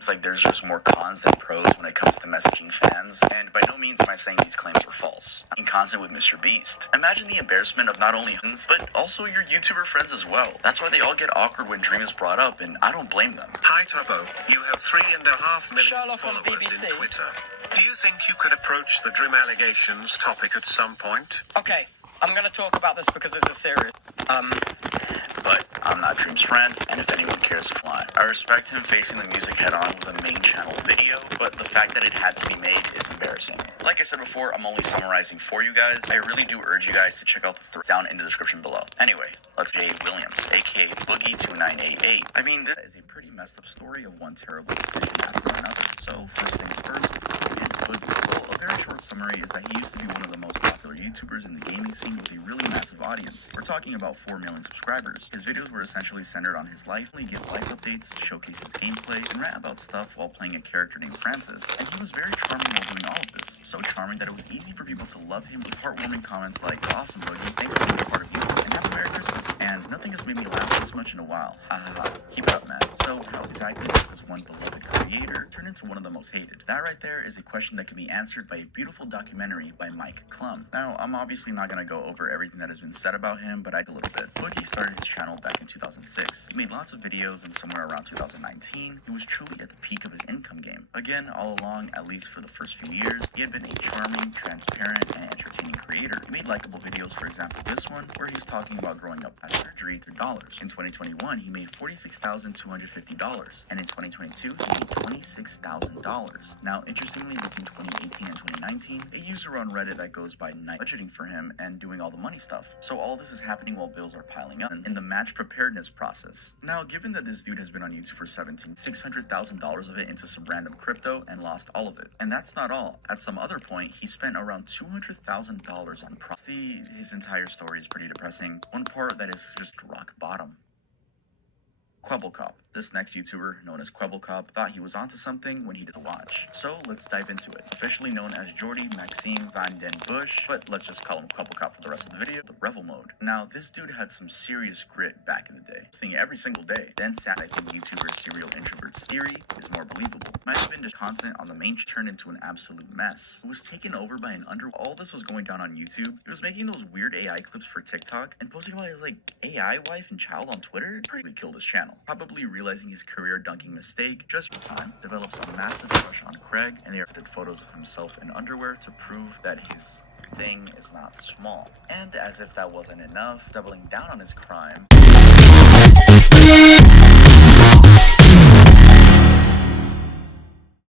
It's like there's just more cons than pros when it comes to messaging fans, and by no means am I saying these claims were false. In concert with Mr. Beast, imagine the embarrassment of not only his, but also your YouTuber friends as well. That's why they all get awkward when Dream is brought up, and I don't blame them. Hi Tubbo, you have 3.5 million Sherlock on followers BBC. in Twitter. Do you think you could approach the Dream allegations topic at some point? Okay, I'm gonna talk about this because this is serious. But I'm not Dream's friend, and if anyone cares to fly. I respect him facing the music head-on with a main channel video, but the fact that it had to be made is embarrassing. Like I said before, I'm only summarizing for you guys. I really do urge you guys to check out the thread down in the description below. Anyway, let's get Williams, aka Boogie2988. I mean, this is a pretty messed up story of one terrible decision after another. So, first things first, who is Boogie? Well, a very short summary is that he used to be one of the most popular YouTubers in the gaming scene with a really massive audience. We're talking about 4 million subscribers. His videos were essentially centered on his life. He give life updates, showcase his gameplay, and rant about stuff while playing a character named Francis. And he was very charming while doing all of this. So charming that it was easy for people to love him with heartwarming comments like, "Awesome, Boogie, thanks for being a part of YouTube, and have a Merry Christmas." And nothing has made me laugh this much in a while. Ha ha ha. Keep it up, man. So how exactly does this one beloved creator turn into one of the most hated? That right there is a question that can be answered by a beautiful documentary by Mike Klum. Now, I'm obviously not gonna go over everything that has been said about him, but I did a little bit. Boogie started his channel back in 2006. He made lots of videos, and somewhere around 2019, he was truly at the peak of his income game. Again, all along, at least for the first few years, he had been a charming, transparent, and entertaining creator. He made likable videos, for example this one, where he's talking about growing up at surgery through dollars. In 2021, he made $46,250, and in 2022, he made $26,000. Now, interestingly, between 2018 and 2019, a user on Reddit that goes by Night budgeting for him and doing all the money stuff. So all this is happening while bills are piling up in the match preparedness process. Now, given that this dude has been on YouTube for $600,000 of it into some random crypto and lost all of it. And that's not all. At some other point, he spent around $200,000 on his entire story is pretty depressing. One part that is just rock bottom. Kwebbelkop. This next YouTuber, known as Kwebbelkop, thought he was onto something when he didn't watch. So let's dive into it. Officially known as Jordy Maxime Van Den Bush, but let's just call him Kwebbelkop for the rest of the video, the Revel mode. Now, this dude had some serious grit back in the day, posting every single day. Then I think YouTuber Serial Introvert's theory is more believable. Might have been just content on the main turned into an absolute mess. It was taken over by an all this was going down on YouTube. He was making those weird AI clips for TikTok and posting about his AI wife and child on Twitter. Pretty killed his channel. Probably realizing his career dunking mistake just in time, develops a massive crush on Craig, and they edited photos of himself in underwear to prove that his thing is not small. And as if that wasn't enough, doubling down on his crime,